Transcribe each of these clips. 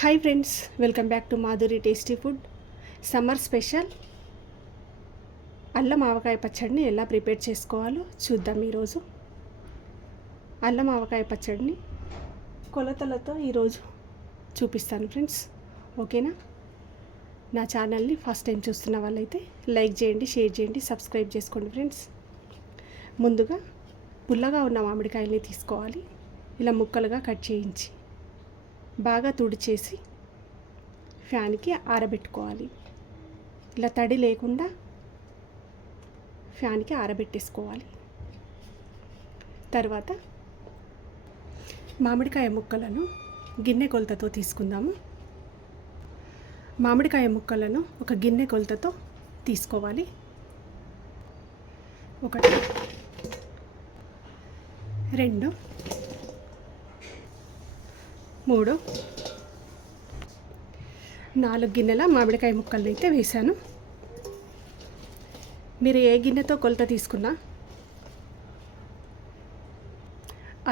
Hi friends welcome back to Madhuri tasty food summer special అల్లం ఆవకాయ పచ్చడిని ఎలా ప్రిపేర్ చేసుకోవాలో చూద్దాం ఈరోజు. అల్లం ఆవకాయ పచ్చడిని కొలతలతో ఈరోజు చూపిస్తాను ఫ్రెండ్స్ ఓకేనా? నా ఛానల్ని ఫస్ట్ టైం చూస్తున్న వాళ్ళైతే లైక్ చేయండి షేర్ చేయండి సబ్స్క్రైబ్ చేసుకోండి ఫ్రెండ్స్ ముందుగా పుల్లగా ఉన్న మామిడికాయల్ని తీసుకోవాలి. ఇలా ముక్కలుగా కట్ చేయించి బాగా తుడిచేసి ఫ్యాన్కి ఆరబెట్టుకోవాలి. ఇలా తడి లేకుండా ఫ్యాన్కి ఆరబెట్టేసుకోవాలి. తర్వాత మామిడికాయ ముక్కలను గిన్నె కొలతతో తీసుకుందాము. మామిడికాయ ముక్కలను ఒక గిన్నె కొలతతో తీసుకోవాలి. ఒకటి రెండు మూడు. నాలుగు గిన్నెల మామిడికాయ ముక్కలు అయితే వేశాను. మీరు ఏ గిన్నెతో కొలత తీసుకున్నా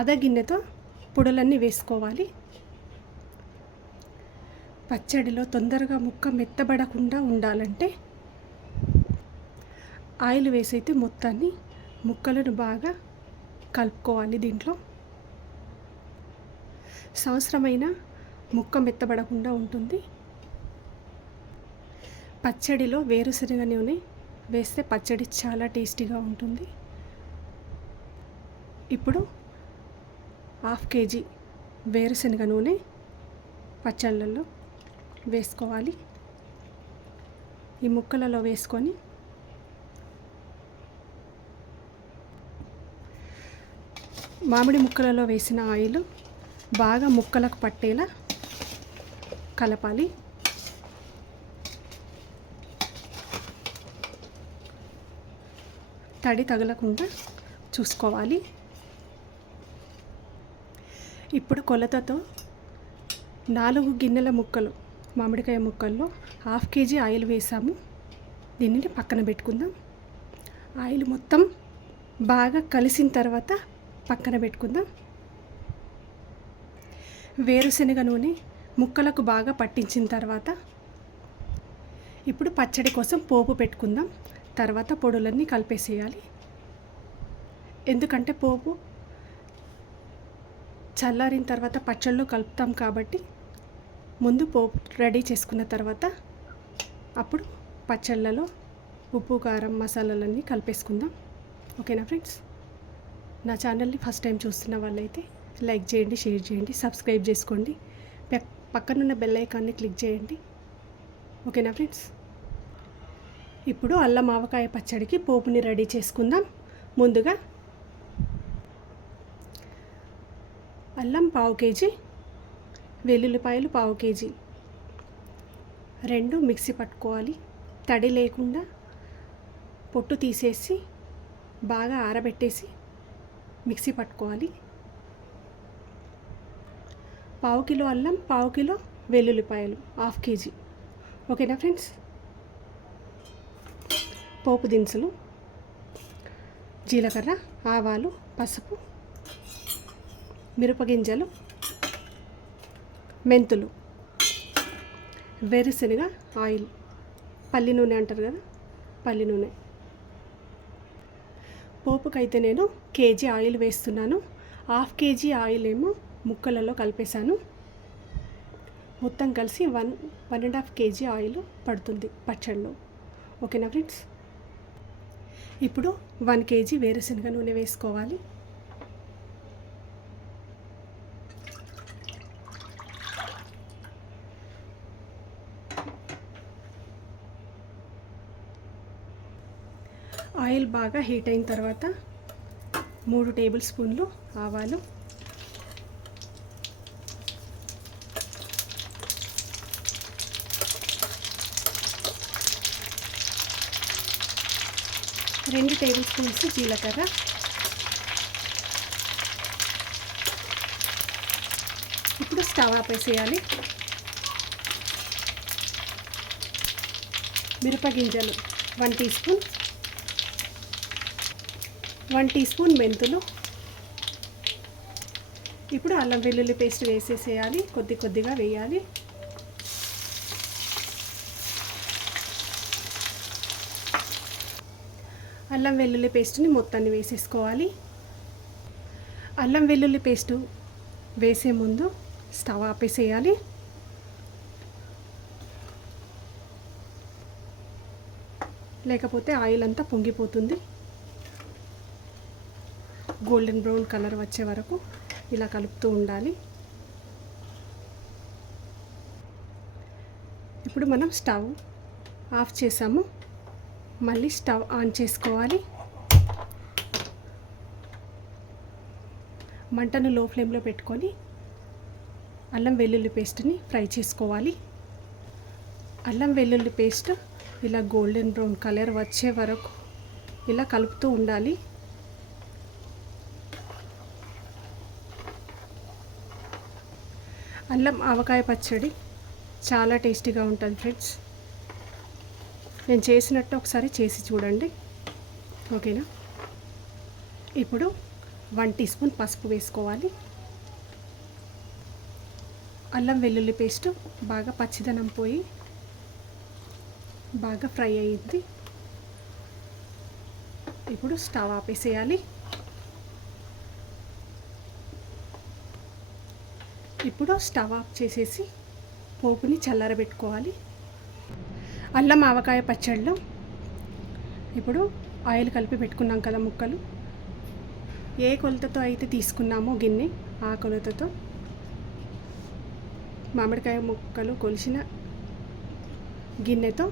అదే గిన్నెతో పొడులన్నీ వేసుకోవాలి. పచ్చడిలో తొందరగా ముక్క మెత్తబడకుండా ఉండాలంటే ఆయిల్ వేసైతే మొత్తాన్ని ముక్కలను బాగా కలుపుకోవాలి దీంట్లో. సంవత్సరమైన ముక్క మెత్తబడకుండా ఉంటుంది. పచ్చడిలో వేరుశనగ నూనె వేస్తే పచ్చడి చాలా టేస్టీగా ఉంటుంది. ఇప్పుడు హాఫ్ కేజీ వేరుశనగ నూనె పచ్చళ్ళల్లో వేసుకోవాలి. ఈ ముక్కలలో వేసుకొని మామిడి ముక్కలలో వేసిన ఆయిల్ బాగా ముక్కలకు పట్టేలా కలపాలి. తడి తగలకుండా చూసుకోవాలి. ఇప్పుడు కొలతతో నాలుగు గిన్నెల ముక్కలు మామిడికాయ ముక్కల్లో హాఫ్ కేజీ ఆయిల్ వేసాము. దీనిని పక్కన పెట్టుకుందాం. ఆయిల్ మొత్తం బాగా కలిసిన తర్వాత పక్కన పెట్టుకుందాం. వేరుశనగ నూనె ముక్కలకు బాగా పట్టించిన తర్వాత ఇప్పుడు పచ్చడి కోసం పోపు పెట్టుకుందాం. తర్వాత పొడులన్నీ కలిపేసేయాలి. ఎందుకంటే పోపు చల్లారిన తర్వాత పచ్చళ్ళు కలుపుతాం కాబట్టి ముందు పోపు రెడీ చేసుకున్న తర్వాత అప్పుడు పచ్చళ్ళలో ఉప్పు కారం మసాలాలన్నీ కలిపేసుకుందాం. ఓకేనా ఫ్రెండ్స్? నా ఛానల్ని ఫస్ట్ టైం చూస్తున్న వాళ్ళైతే లైక్ చేయండి షేర్ చేయండి సబ్స్క్రైబ్ చేసుకోండి. పక్కనున్న బెల్ ఐకాన్ని క్లిక్ చేయండి. ఓకేనా ఫ్రెండ్స్? ఇప్పుడు అల్లం ఆవకాయ పచ్చడికి పోపుని రెడీ చేసుకుందాం. ముందుగా అల్లం పావు కేజీ వెల్లుల్లిపాయలు పావు కేజీ. రెండు మిక్సీ పట్టుకోవాలి. తడి లేకుండా పొట్టు తీసేసి బాగా ఆరబెట్టేసి మిక్సీ పట్టుకోవాలి. పావు కిలో అల్లం పావు కిలో వెల్లుల్లిపాయలు హాఫ్ కేజీ. ఓకేనా ఫ్రెండ్స్? పోపు దినుసులు జీలకర్ర ఆవాలు పసుపు మిరపగింజలు మెంతులు వేరుశనగ ఆయిల్. పల్లి నూనె అంటారు కదా? పల్లి నూనె. పోపుకైతే నేను కేజీ ఆయిల్ వేస్తున్నాను. హాఫ్ కేజీ ఆయిల్ ఏమో ముక్కలలో కలిపేశాను. మొత్తం కలిసి one one and half KG oil పడుతుంది పచ్చళ్ళు. ఓకేనా ఫ్రెండ్స్? ఇప్పుడు వన్ కేజీ వేరుశనగ నూనె వేసుకోవాలి. ఆయిల్ బాగా హీట్ అయిన తర్వాత మూడు టేబుల్ స్పూన్లు ఆవాలు రెండు టేబుల్ స్పూన్స్ జీలకర్ర. ఇప్పుడు స్టవ్ ఆపేసేయాలి మిరపగింజలు one teaspoon. One teaspoon మెంతులు. ఇప్పుడు అల్లం వెల్లుల్లి పేస్ట్ వేసేసేయాలి కొద్ది కొద్దిగా వేయాలి. అల్లం వెల్లుల్లి పేస్ట్ని మొత్తాన్ని వేసేసుకోవాలి. అల్లం వెల్లుల్లి పేస్టు వేసే ముందు స్టవ్ ఆపేసేయాలి. లేకపోతే ఆయిల్ అంతా పొంగిపోతుంది. గోల్డెన్ బ్రౌన్ కలర్ వచ్చే వరకు ఇలా కలుపుతూ ఉండాలి. ఇప్పుడు మనం స్టవ్ ఆఫ్ చేసాము. మళ్ళీ స్టవ్ ఆన్ చేసుకోవాలి. మంటను లో ఫ్లేమ్లో పెట్టుకొని అల్లం వెల్లుల్లి పేస్ట్ని ఫ్రై చేసుకోవాలి. అల్లం వెల్లుల్లి పేస్ట్ ఇలా గోల్డెన్ బ్రౌన్ కలర్ వచ్చే వరకు ఇలా కలుపుతూ ఉండాలి. అల్లం ఆవకాయ పచ్చడి చాలా టేస్టీగా ఉంటుంది ఫ్రెండ్స్. నేను చేసినట్టు ఒకసారి చేసి చూడండి. ఓకేనా? ఇప్పుడు వన్ టీ స్పూన్ పసుపు వేసుకోవాలి. అల్లం వెల్లుల్లి పేస్ట్ బాగా పచ్చిదనం పోయి బాగా ఫ్రై అయ్యింది ఇప్పుడు స్టవ్ ఆపేసేయాలి. ఇప్పుడు స్టవ్ ఆఫ్ చేసేసి పోపుని చల్లారబెట్టుకోవాలి. అల్లం ఆవకాయ పచ్చడిలో ఇప్పుడు ఆయిల్ కలిపి పెట్టుకున్నాం కదా ముక్కలు. ఏ కొలతతో అయితే తీసుకున్నామో గిన్నె ఆ కొలతతో మామిడికాయ ముక్కలు కొలిచిన గిన్నెతో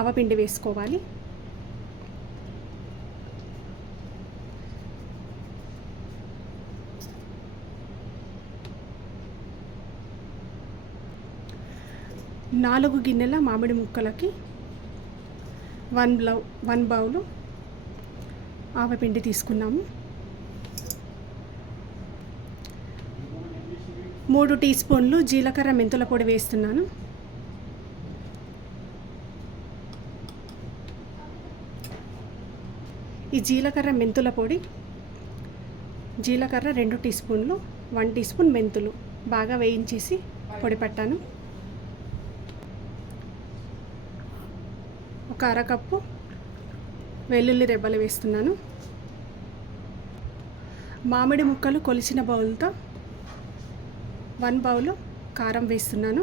ఆవపిండి వేసుకోవాలి. నాలుగు గిన్నెల మామిడి ముక్కలకి వన్ బ్లౌ వన్ బౌలు ఆవపిండి తీసుకున్నాము. మూడు టీ స్పూన్లు జీలకర్ర మెంతుల పొడి వేస్తున్నాను. ఈ జీలకర్ర మెంతుల పొడి జీలకర్ర రెండు టీ స్పూన్లు వన్ టీ స్పూన్ మెంతులు బాగా వేయించేసి పొడి పట్టాను. ఒక అరకప్పు వెల్లుల్లి రెబ్బలు వేస్తున్నాను. మామిడి ముక్కలు కొలిచిన బౌల్తో వన్ బౌల్ కారం వేస్తున్నాను.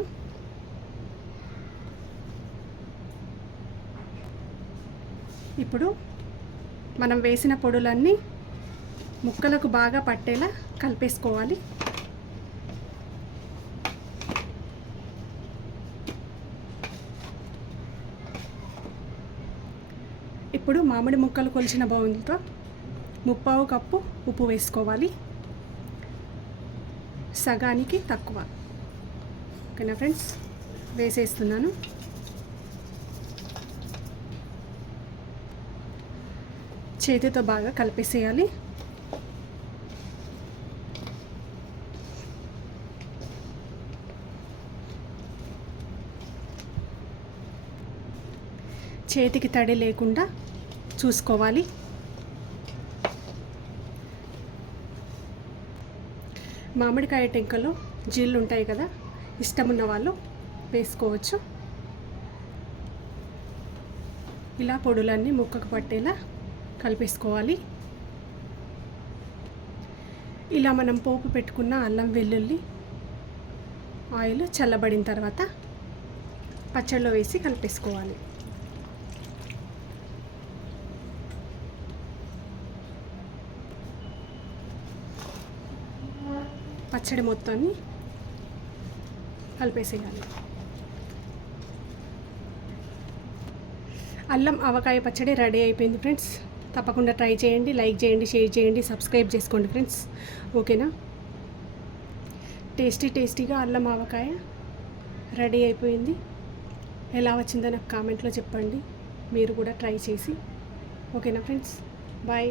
ఇప్పుడు మనం వేసిన పొడులన్నీ ముక్కలకు బాగా పట్టేలా కలిపేసుకోవాలి. ఇప్పుడు మామిడి ముక్కలు కొలిచిన బౌల్తో ముప్పావు కప్పు ఉప్పు వేసుకోవాలి. సగానికి తక్కువ. ఓకేనా ఫ్రెండ్స్? వేసేస్తున్నాను. చేతితో బాగా కలిపేసేయాలి. చేతికి తడి లేకుండా చూసుకోవాలి. మామిడికాయ టెంకలో జీళ్ళు ఉంటాయి కదా ఇష్టం ఉన్న వాళ్ళు వేసుకోవచ్చు. ఇలా పొడులన్నీ ముక్కకు పట్టేలా కలిపేసుకోవాలి. ఇలా మనం పోపు పెట్టుకున్న అల్లం వెల్లుల్లి ఆయిల్ చల్లబడిన తర్వాత పచ్చడిలో వేసి కలిపేసుకోవాలి. పచ్చడి మొత్తాన్ని కలిపేసేయాలి. అల్లం ఆవకాయ పచ్చడి రెడీ అయిపోయింది ఫ్రెండ్స్. తప్పకుండా ట్రై చేయండి లైక్ చేయండి షేర్ చేయండి సబ్స్క్రైబ్ చేసుకోండి ఫ్రెండ్స్. ఓకేనా? టేస్టీ టేస్టీగా అల్లం ఆవకాయ రెడీ అయిపోయింది. ఎలా వచ్చిందో నాకు కామెంట్లో చెప్పండి. మీరు కూడా ట్రై చేసి. ఓకేనా ఫ్రెండ్స్? బాయ్.